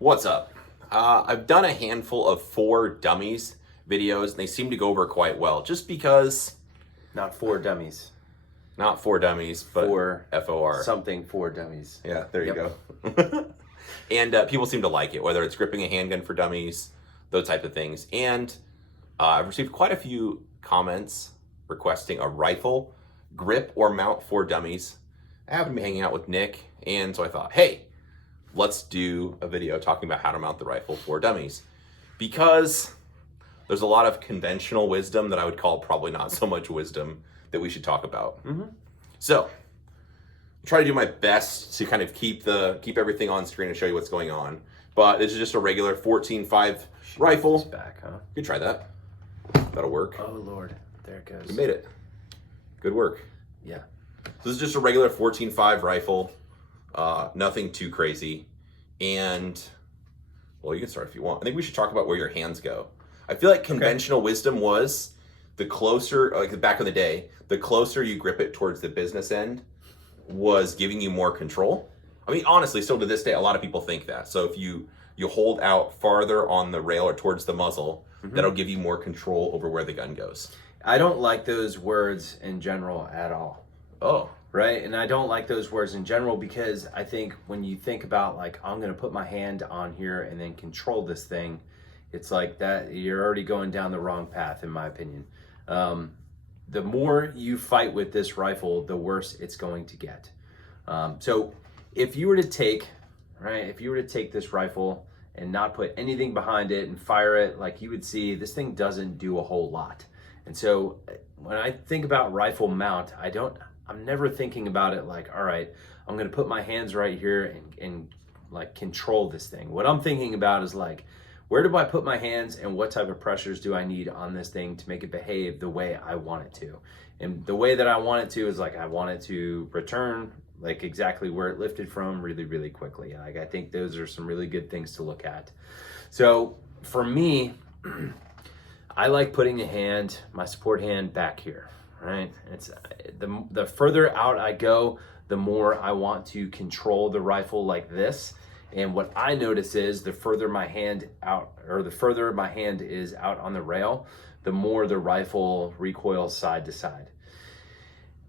What's up? I've done a handful of 4 Dummies videos, and they seem to go over quite well, just because, Not for dummies. not 4 Dummies, but For FOR. something for dummies. Yeah, there you Yep. go. And people seem to like it, whether it's gripping a handgun for dummies, those type of things. And I've received quite a few comments requesting a rifle grip or mount for dummies. I happened to be hanging out with Nick, and so I thought, hey, let's do a video talking about how to mount the rifle for dummies. Because there's a lot of conventional wisdom that I would call probably not so much wisdom that we should talk about. So, try to do my best to kind of keep everything on screen and show you what's going on. But this is just a regular 14.5 rifle. Back, huh? You can try that. That'll work. Oh Lord, there it goes. You made it. Good work. Yeah. So this is just a regular 14.5 rifle. Nothing too crazy. And, well, you can start if you want. I think we should talk about where your hands go. I feel like conventional wisdom was the closer, like back in the day, the closer you grip it towards the business end was giving you more control. I mean, honestly, still to this day, a lot of people think that. So if you hold out farther on the rail or towards the muzzle, that'll give you more control over where the gun goes. I don't like those words in general at all. Oh. Right? And I don't like those words in general because I think when you think about like, I'm going to put my hand on here and then control this thing, it's like that you're already going down the wrong path, in my opinion. The more you fight with this rifle, the worse it's going to get. So if you were to take this rifle and not put anything behind it and fire it, like you would see, this thing doesn't do a whole lot. And so when I think about rifle mount, I'm never thinking about it like, all right, I'm gonna put my hands right here and like control this thing. What I'm thinking about is like, where do I put my hands and what type of pressures do I need on this thing to make it behave the way I want it to? And the way that I want it to is like, I want it to return like exactly where it lifted from really, really quickly. Like, I think those are some really good things to look at. So for me, I like putting my support hand back here, right? It's the further out I go, the more I want to control the rifle like this. And what I notice is the further my hand is out on the rail, the more the rifle recoils side to side.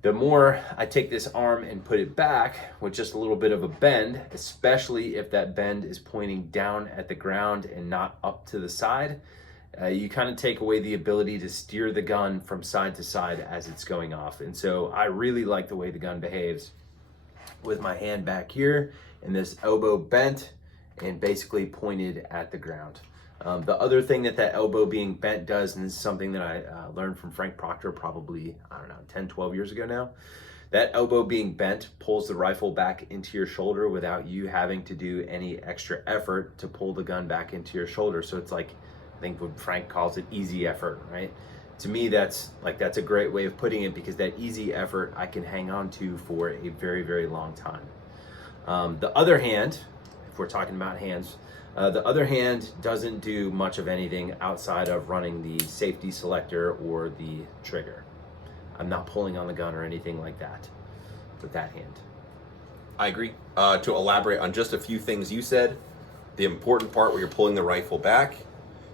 The more I take this arm and put it back with just a little bit of a bend, especially if that bend is pointing down at the ground and not up to the side, you kind of take away the ability to steer the gun from side to side as it's going off. And so I really like the way the gun behaves with my hand back here and this elbow bent and basically pointed at the ground. The other thing that elbow being bent does, and this is something that I learned from Frank Proctor probably, 10, 12 years ago now, that elbow being bent pulls the rifle back into your shoulder without you having to do any extra effort to pull the gun back into your shoulder. So it's like, I think what Frank calls it easy effort, right? To me, that's a great way of putting it because that easy effort I can hang on to for a very, very long time. The other hand, if we're talking about hands, the other hand doesn't do much of anything outside of running the safety selector or the trigger. I'm not pulling on the gun or anything like that with that hand. I agree. To elaborate on just a few things you said, the important part where you're pulling the rifle back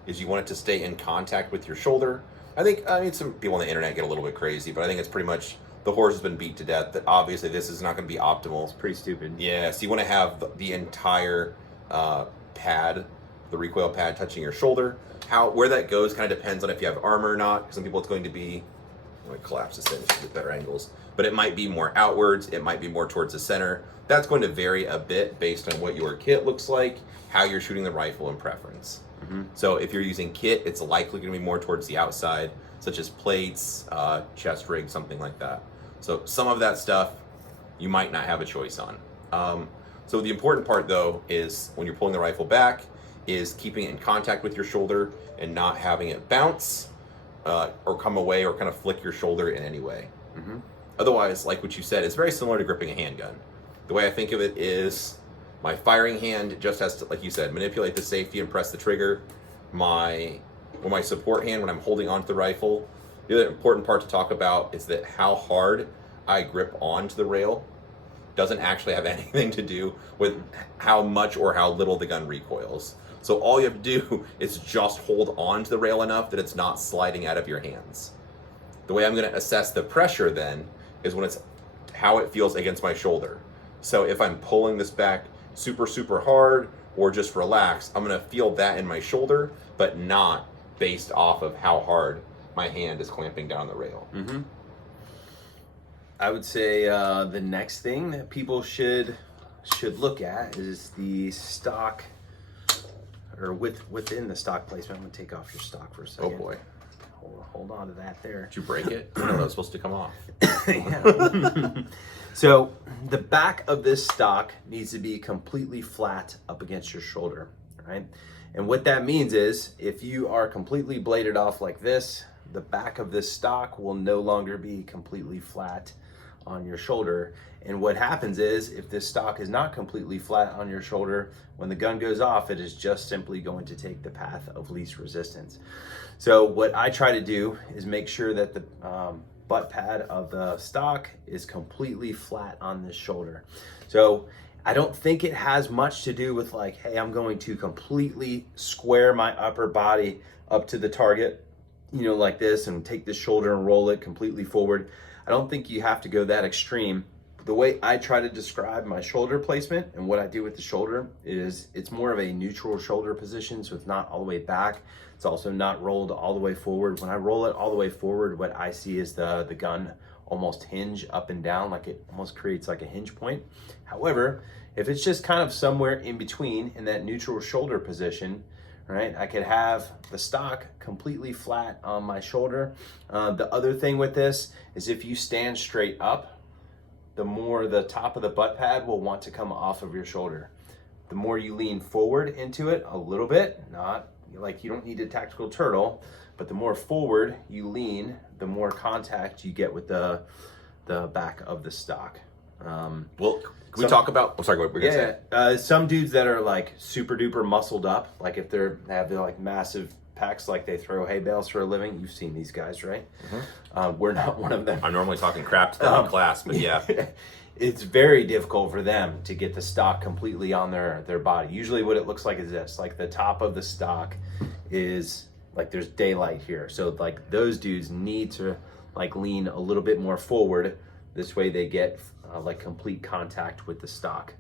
is you want it to stay in contact with your shoulder. I mean, some people on the internet get a little bit crazy, but I think it's pretty much the horse has been beat to death that obviously this is not going to be optimal. It's pretty stupid. Yeah, so you want to have the entire pad, the recoil pad touching your shoulder. Where that goes kind of depends on if you have armor or not. Some people it's going to be, I'm going to collapse this in to get better angles, but it might be more outwards, it might be more towards the center. That's going to vary a bit based on what your kit looks like, how you're shooting the rifle and preference. So if you're using kit, it's likely going to be more towards the outside, such as plates, chest rig, something like that. So some of that stuff you might not have a choice on. So the important part though is when you're pulling the rifle back is keeping it in contact with your shoulder and not having it bounce or come away or kind of flick your shoulder in any way. Otherwise, like what you said, it's very similar to gripping a handgun. The way I think of it is my firing hand just has to, like you said, manipulate the safety and press the trigger. My support hand, when I'm holding onto the rifle, the other important part to talk about is that how hard I grip onto the rail. doesn't actually have anything to do with how much or how little the gun recoils. So all you have to do is just hold on to the rail enough that it's not sliding out of your hands. The way I'm going to assess the pressure then is when it's how it feels against my shoulder. So if I'm pulling this back super, super hard or just relaxed, I'm going to feel that in my shoulder, but not based off of how hard my hand is clamping down the rail. Mm-hmm. I would say the next thing that people should look at is the stock, or within the stock placement. I'm going to take off your stock for a second. Oh boy. Hold on to that there. Did you break it? No, that was supposed to come off. Yeah. So the back of this stock needs to be completely flat up against your shoulder, right? And what that means is if you are completely bladed off like this, the back of this stock will no longer be completely flat on your shoulder. And what happens is if this stock is not completely flat on your shoulder, when the gun goes off, it is just simply going to take the path of least resistance. So what I try to do is make sure that the butt pad of the stock is completely flat on this shoulder. So I don't think it has much to do with like, hey, I'm going to completely square my upper body up to the target, you know, like this, and take this shoulder and roll it completely forward. I don't think you have to go that extreme. The way I try to describe my shoulder placement and what I do with the shoulder is it's more of a neutral shoulder position, so it's not all the way back. It's also not rolled all the way forward. When I roll it all the way forward, what I see is the gun almost hinge up and down, like it almost creates like a hinge point. However, if it's just kind of somewhere in between in that neutral shoulder position, right, I could have the stock completely flat on my shoulder. The other thing with this is if you stand straight up, the more the top of the butt pad will want to come off of your shoulder. The more you lean forward into it a little bit, not like you don't need a tactical turtle, but the more forward you lean, the more contact you get with the back of the stock. Well, can we talk about, I'm sorry, what were you going to say? Some dudes that are like super duper muscled up, like if they have like massive packs, like they throw hay bales for a living. You've seen these guys, right? Mm-hmm. We're not one of them. I'm normally talking crap to them in class, but yeah. It's very difficult for them to get the stock completely on their body. Usually what it looks like is this, like the top of the stock is like there's daylight here. So like those dudes need to like lean a little bit more forward. This way they get like complete contact with the stock.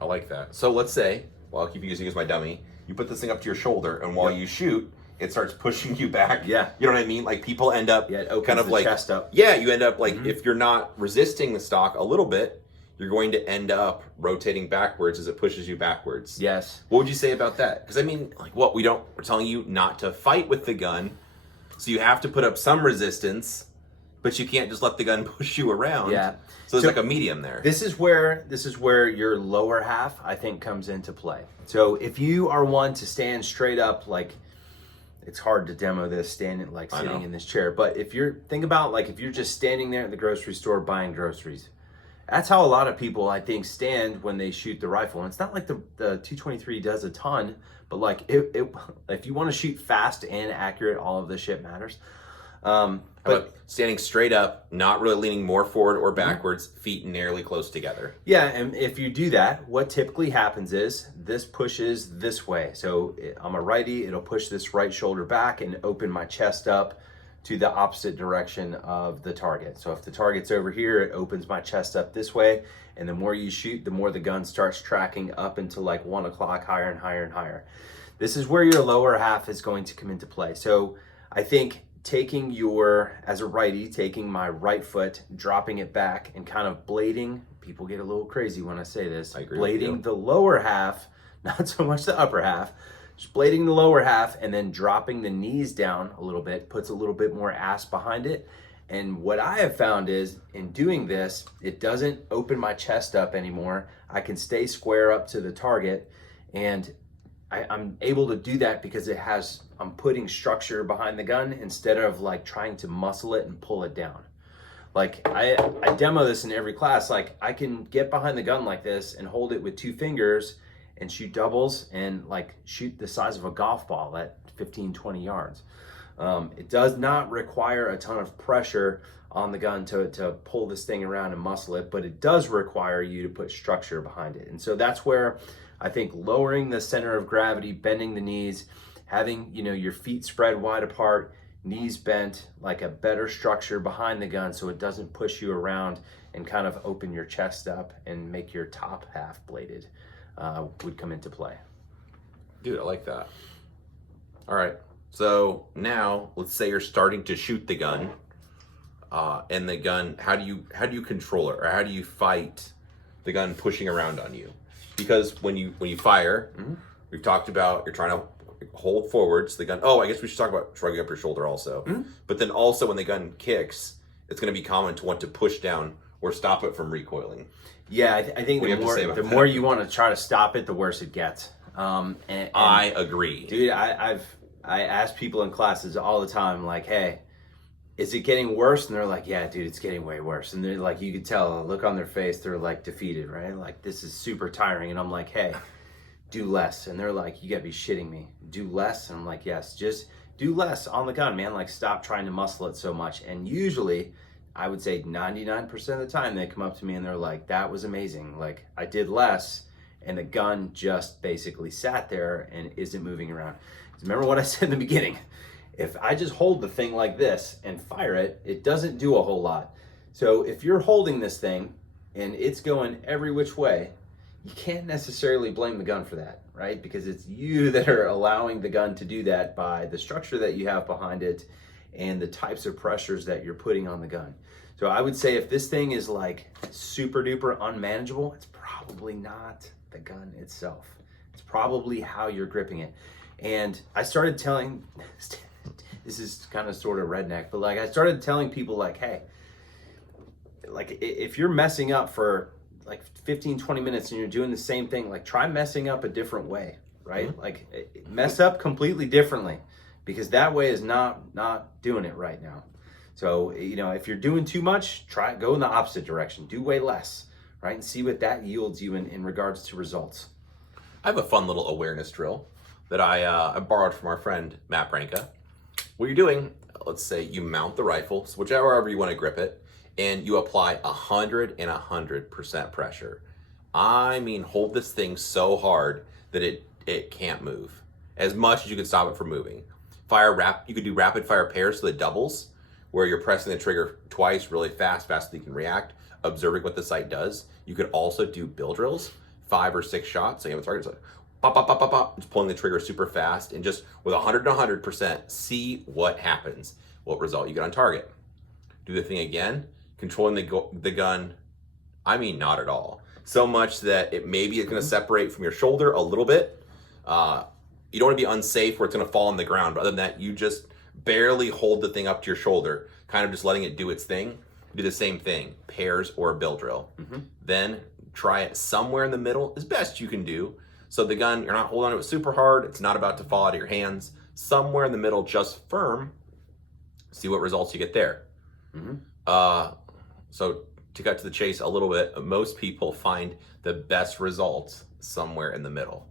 I like that. So let's say, well, I'll keep using it as my dummy, you put this thing up to your shoulder, and while you shoot, it starts pushing you back. Yeah. You know what I mean? Like people end up it opens kind of the like chest up. Yeah, you end up like if you're not resisting the stock a little bit, you're going to end up rotating backwards as it pushes you backwards. Yes. What would you say about that? Because I mean, like we're telling you not to fight with the gun, so you have to put up some resistance, but you can't just let the gun push you around. Yeah. So there's like a medium there. This is where your lower half, I think, comes into play. So if you are one to stand straight up, like it's hard to demo this standing, like sitting in this chair. But if you're just standing there at the grocery store buying groceries, that's how a lot of people, I think, stand when they shoot the rifle. And it's not like the 223 does a ton, but like if you want to shoot fast and accurate, all of this shit matters. But standing straight up, not really leaning more forward or backwards, feet nearly close together. Yeah, and if you do that, what typically happens is this pushes this way. So I'm a righty, it'll push this right shoulder back and open my chest up to the opposite direction of the target. So if the target's over here, it opens my chest up this way, and the more you shoot, the more the gun starts tracking up into like 1 o'clock, higher and higher and higher. This is where your lower half is going to come into play. So I think as a righty, taking my right foot, dropping it back and kind of blading, people get a little crazy when I say this, I agree blading the lower half, not so much the upper half, just blading the lower half and then dropping the knees down a little bit, puts a little bit more ass behind it. And what I have found is in doing this, it doesn't open my chest up anymore. I can stay square up to the target, and I'm able to do that because I'm putting structure behind the gun instead of like trying to muscle it and pull it down. Like I demo this in every class. Like I can get behind the gun like this and hold it with 2 fingers and shoot doubles and like shoot the size of a golf ball at 15, 20 yards. It does not require a ton of pressure on the gun to pull this thing around and muscle it, but it does require you to put structure behind it. And so that's where I think lowering the center of gravity, bending the knees, having, you know, your feet spread wide apart, knees bent, like a better structure behind the gun so it doesn't push you around and kind of open your chest up and make your top half bladed, would come into play. Dude, I like that. All right, so now let's say you're starting to shoot the gun, and the gun, how do you control it, or how do you fight the gun pushing around on you? Because when you fire, we've talked about you're trying to hold forward, so the gun. Oh, I guess we should talk about shrugging up your shoulder also. But then also when the gun kicks, it's going to be common to want to push down or stop it from recoiling. Yeah, I think the more you want to try to stop it, the worse it gets. And I agree, dude. I ask people in classes all the time, like, hey, is it getting worse? And they're like, yeah, dude, it's getting way worse. And they're like, you could tell a look on their face, they're like defeated, right? Like, this is super tiring. And I'm like, hey, do less. And they're like, you gotta be shitting me. Do less? And I'm like, yes, just do less on the gun, man. Like, stop trying to muscle it so much. And usually, I would say 99% of the time, they come up to me and they're like, that was amazing. Like, I did less, and the gun just basically sat there and isn't moving around. Remember what I said in the beginning? If I just hold the thing like this and fire it, it doesn't do a whole lot. So if you're holding this thing and it's going every which way, you can't necessarily blame the gun for that, right? Because it's you that are allowing the gun to do that by the structure that you have behind it and the types of pressures that you're putting on the gun. So I would say if this thing is like super duper unmanageable, it's probably not the gun itself. It's probably how you're gripping it. And I started telling, this is kind of sort of redneck, but like I started telling people like, hey, like if you're messing up for like 15, 20 minutes and you're doing the same thing, like try messing up a different way, right? Like mess up completely differently, because that way is not doing it right now. So, you know, if you're doing too much, go in the opposite direction, do way less, right? And see what that yields you in regards to results. I have a fun little awareness drill that I borrowed from our friend Matt Branca. What you're doing, let's say you mount the rifle, so whichever you want to grip it, and you apply 100% pressure. I mean, hold this thing so hard that it can't move. As much as you can stop it from moving. You could do rapid fire pairs, so the doubles, where you're pressing the trigger twice really fast so you can react, observing what the sight does. You could also do bill drills, 5 or 6 shots. So you have a target, it's like pop, pop, pop, pop, pop, just pulling the trigger super fast, and just with 100% see what happens, what result you get on target. Do the thing again, controlling the gun, I mean, not at all. So much that it maybe is going to separate from your shoulder a little bit. You don't want to be unsafe where it's going to fall on the ground. But other than that, you just barely hold the thing up to your shoulder, kind of just letting it do its thing. Do the same thing, pairs or a bill drill. Then try it somewhere in the middle as best you can do. So the gun, you're not holding on to it super hard. It's not about to fall out of your hands. Somewhere in the middle, just firm. See what results you get there. So to cut to the chase a little bit, most people find the best results somewhere in the middle.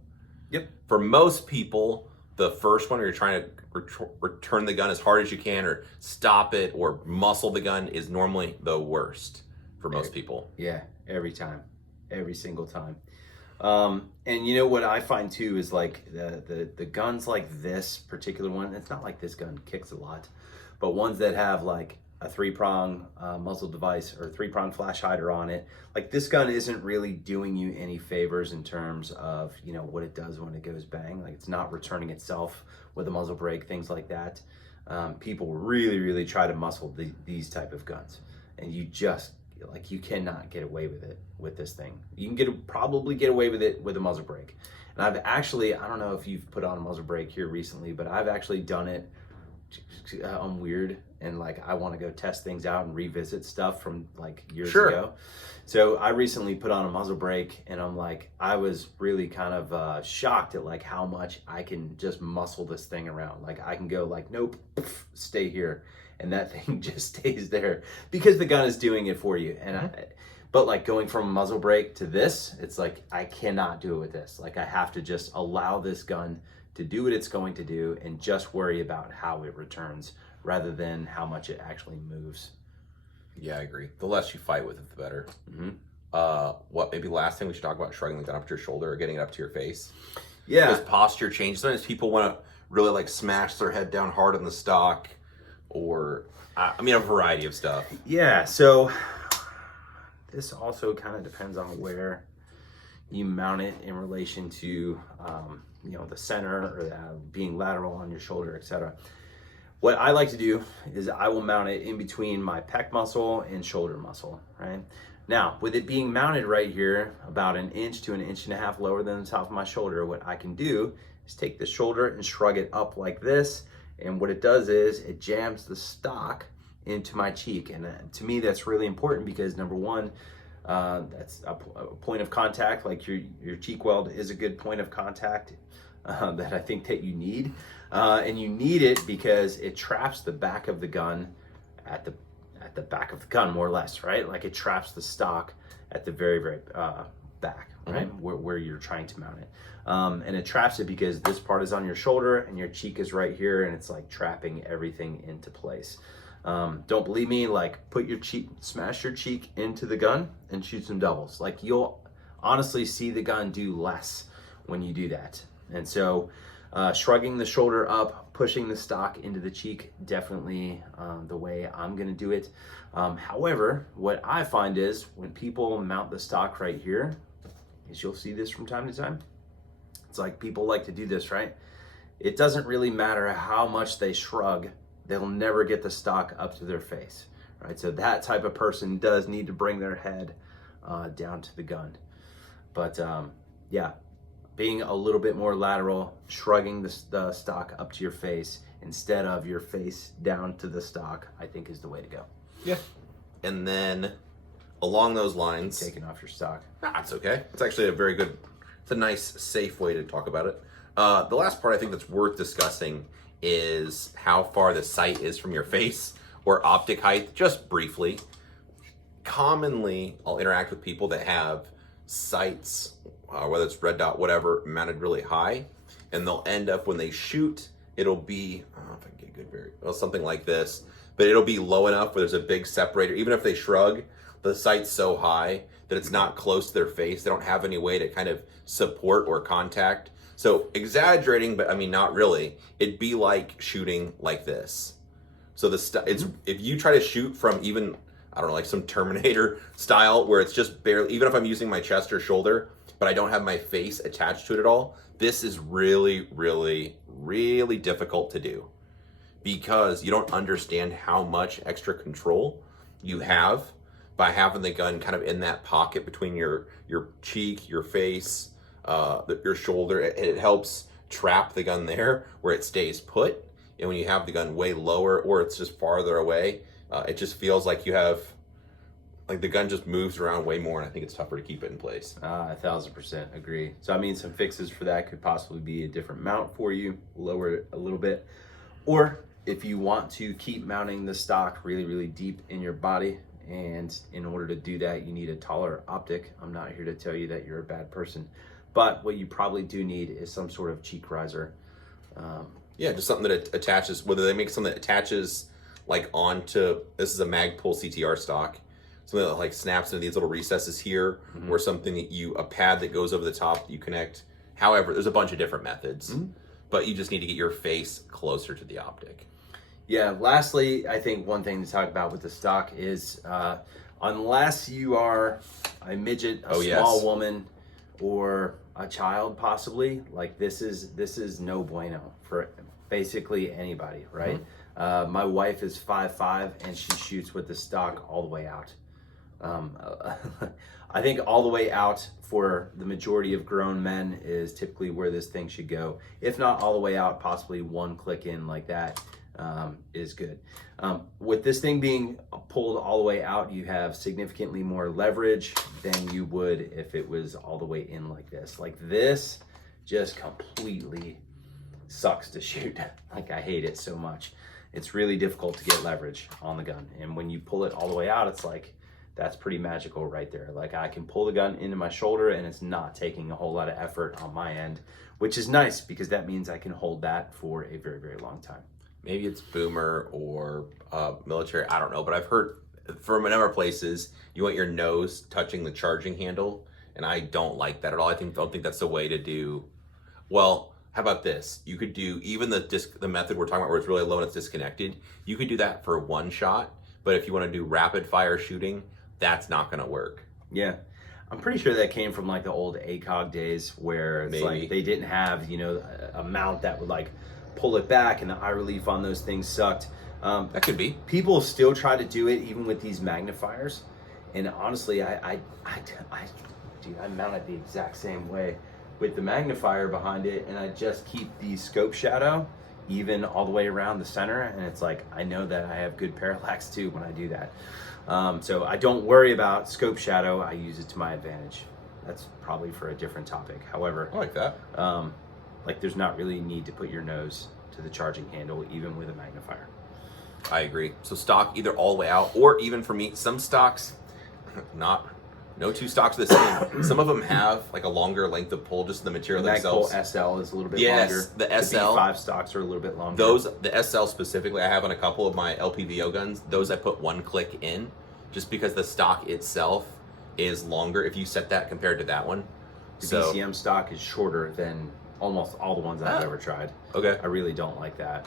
Yep. For most people, the first one where you're trying to return the gun as hard as you can or stop it or muscle the gun is normally the worst for most people. Yeah, every time. Every single time. And you know what I find too is like the guns like this particular one, it's not like this gun kicks a lot, but ones that have like a 3-prong muzzle device or 3-prong flash hider on it, like this gun isn't really doing you any favors in terms of, you know, what it does when it goes bang. Like it's not returning itself with a muzzle brake, things like that. People really try to muscle these type of guns, and you just like you cannot get away with it with this thing. You can probably get away with it with a muzzle brake. And I've actually, I don't know if you've put on a muzzle brake here recently, but I've actually done it. I'm weird, and like I want to go test things out and revisit stuff from like years ago. So I recently put on a muzzle brake, and I'm like, I was really kind of shocked at like how much I can just muscle this thing around. Like I can go like, nope, stay here, and that thing just stays there because the gun is doing it for you. And but like going from a muzzle brake to this, it's like I cannot do it with this. Like I have to just allow this gun to do what it's going to do and just worry about how it returns rather than how much it actually moves. Yeah, I agree. The less you fight with it, the better. Mm-hmm. What maybe last thing we should talk about shrugging like that up to your shoulder or getting it up to your face. Yeah. Because posture changes. Sometimes people want to really like smash their head down hard on the stock, or I mean a variety of stuff. Yeah. So this also kind of depends on where you mount it in relation to you know, the center or being lateral on your shoulder, etc. What I like to do is I will mount it in between my pec muscle and shoulder muscle, right? Now, with it being mounted right here, about 1 inch to 1.5 inches lower than the top of my shoulder, what I can do is take the shoulder and shrug it up like this. And what it does is it jams the stock into my cheek. And to me, that's really important because number one, that's a point of contact. Like your cheek weld is a good point of contact that I think that you need. And you need it because it traps the back of the gun at the back of the gun, more or less, right? Like it traps the stock at the very, very back, right? Mm-hmm. Where you're trying to mount it. And it traps it because this part is on your shoulder and your cheek is right here, and it's like trapping everything into place. Don't believe me? Like put your cheek, smash your cheek into the gun and shoot some doubles. Like you'll honestly see the gun do less when you do that. And so shrugging the shoulder up, pushing the stock into the cheek, definitely the way I'm gonna do it. However, what I find is when people mount the stock right here, is you'll see this from time to time. It's like people like to do this, right? It doesn't really matter how much they shrug, they'll never get the stock up to their face, right? So that type of person does need to bring their head down to the gun. But yeah, being a little bit more lateral, shrugging the stock up to your face instead of your face down to the stock, I think is the way to go. Yeah. And then along those lines, Taking off your stock. It's okay. It's actually a very good, it's a nice, safe way to talk about it. The last part I think that's worth discussing is how far the sight is from your face, or optic height, just briefly. Commonly, I'll interact with people that have sights, whether it's red dot, whatever, mounted really high, and they'll end up when they shoot, it'll be, I don't know if I can get good, well, something like this, but it'll be low enough where there's a big separator. Even if they shrug, the sight's so high that it's not close to their face. They don't have any way to kind of support or contact. So exaggerating, but I mean, not really. It'd be like shooting like this. So it's if you try to shoot from even, I don't know, like some Terminator style where it's just barely, even if I'm using my chest or shoulder, but I don't have my face attached to it at all, this is really, really, really difficult to do because you don't understand how much extra control you have by having the gun kind of in that pocket between your cheek, your face, your shoulder. It helps trap the gun there where it stays put. And when you have the gun way lower or it's just farther away, it just feels like you have, like the gun just moves around way more, and I think it's tougher to keep it in place. 1000% agree. So I mean, some fixes for that could possibly be a different mount for you, lower it a little bit. Or if you want to keep mounting the stock really, really deep in your body, and in order to do that, you need a taller optic. I'm not here to tell you that you're a bad person, but what you probably do need is some sort of cheek riser. Yeah, just something that attaches, whether they make something that attaches like onto, this is a Magpul CTR stock, something that like snaps into these little recesses here, or something that a pad that goes over the top that you connect. However, there's a bunch of different methods, but you just need to get your face closer to the optic. Yeah, lastly, I think one thing to talk about with the stock is unless you are a midget, a small woman, or a child possibly, like this is no bueno for basically anybody, right? My wife is 5'5" and she shoots with the stock all the way out. I think all the way out for the majority of grown men is typically where this thing should go. If not all the way out, possibly one click in like that is good. With this thing being pulled all the way out, you have significantly more leverage than you would if it was all the way in like this. Like this just completely sucks to shoot. Like I hate it so much. It's really difficult to get leverage on the gun. And when you pull it all the way out, it's like, that's pretty magical right there. Like I can pull the gun into my shoulder and it's not taking a whole lot of effort on my end, which is nice because that means I can hold that for a very, very long time. Maybe it's boomer or military, I don't know, but I've heard from a number of places, you want your nose touching the charging handle, and I don't like that at all. Don't think that's the way to do. Well, how about this? You could do even the method we're talking about where it's really low and it's disconnected. You could do that for one shot, but if you want to do rapid fire shooting, that's not going to work. Yeah. I'm pretty sure that came from like the old ACOG days where it's like they didn't have, you know, a mount that would like pull it back, and the eye relief on those things sucked. That could be. People still try to do it even with these magnifiers, and honestly, dude, I mount it the exact same way with the magnifier behind it, and I just keep the scope shadow even all the way around the center, and it's like I know that I have good parallax too when I do that. So I don't worry about scope shadow. I use it to my advantage. That's probably for a different topic. However, I like that. Like there's not really need to put your nose to the charging handle even with a magnifier. I agree. So stock either all the way out, or even for me, some stocks, no two stocks are the same. Some of them have like a longer length of pull, just the material themselves. The SL is a little bit yes, longer. The SL. The B5 stocks are a little bit longer. The SL specifically, I have on a couple of my LPVO guns. Those I put one click in, just because the stock itself is longer if you set that compared to that one. The BCM stock is shorter than almost all the ones I've ever tried. Okay. I really don't like that.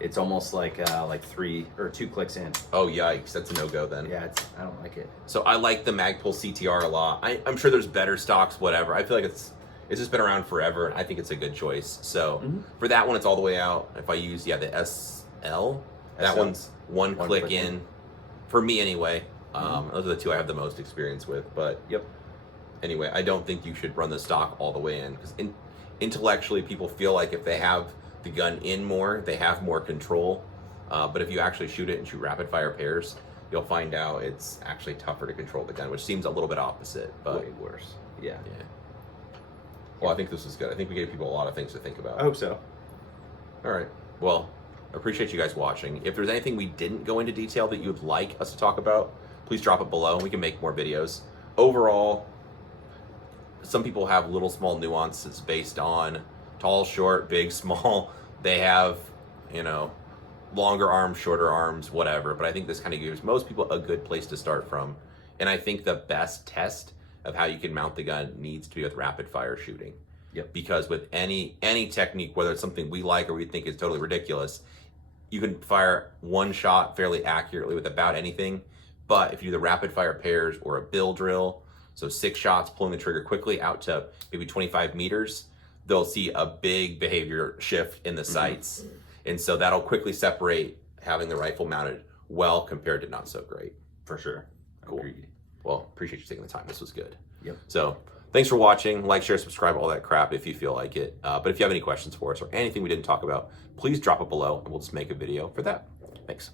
It's almost like 3 or 2 clicks in. Oh yikes, that's a no-go then. Yeah, I don't like it. So I like the Magpul CTR a lot. I'm sure there's better stocks, whatever. I feel like it's just been around forever, and I think it's a good choice. So for that one, it's all the way out. If I use the SL, that one's one click in. For me anyway. Those are the two I have the most experience with. But anyway, I don't think you should run the stock all the way in, because intellectually people feel like if they have the gun in more, they have more control. But if you actually shoot it and shoot rapid fire pairs, you'll find out it's actually tougher to control the gun, which seems a little bit opposite. But way worse. Yeah. Well, I think this is good. I think we gave people a lot of things to think about. I hope so. All right. Well, I appreciate you guys watching. If there's anything we didn't go into detail that you'd like us to talk about, please drop it below. We can make more videos. Overall, some people have little small nuances based on tall, short, big, small. They have, longer arms, shorter arms, whatever. But I think this kind of gives most people a good place to start from. And I think the best test of how you can mount the gun needs to be with rapid fire shooting. Yep. Because with any technique, whether it's something we like or we think is totally ridiculous, you can fire one shot fairly accurately with about anything. But if you do the rapid fire pairs or a bill drill, so 6 shots, pulling the trigger quickly out to maybe 25 meters, they'll see a big behavior shift in the sights. And so that'll quickly separate having the rifle mounted well compared to not so great. For sure. Cool. Agreed. Well, appreciate you taking the time. This was good. Yep. So thanks for watching. Like, share, subscribe, all that crap if you feel like it. But if you have any questions for us or anything we didn't talk about, please drop it below and we'll just make a video for that. Thanks.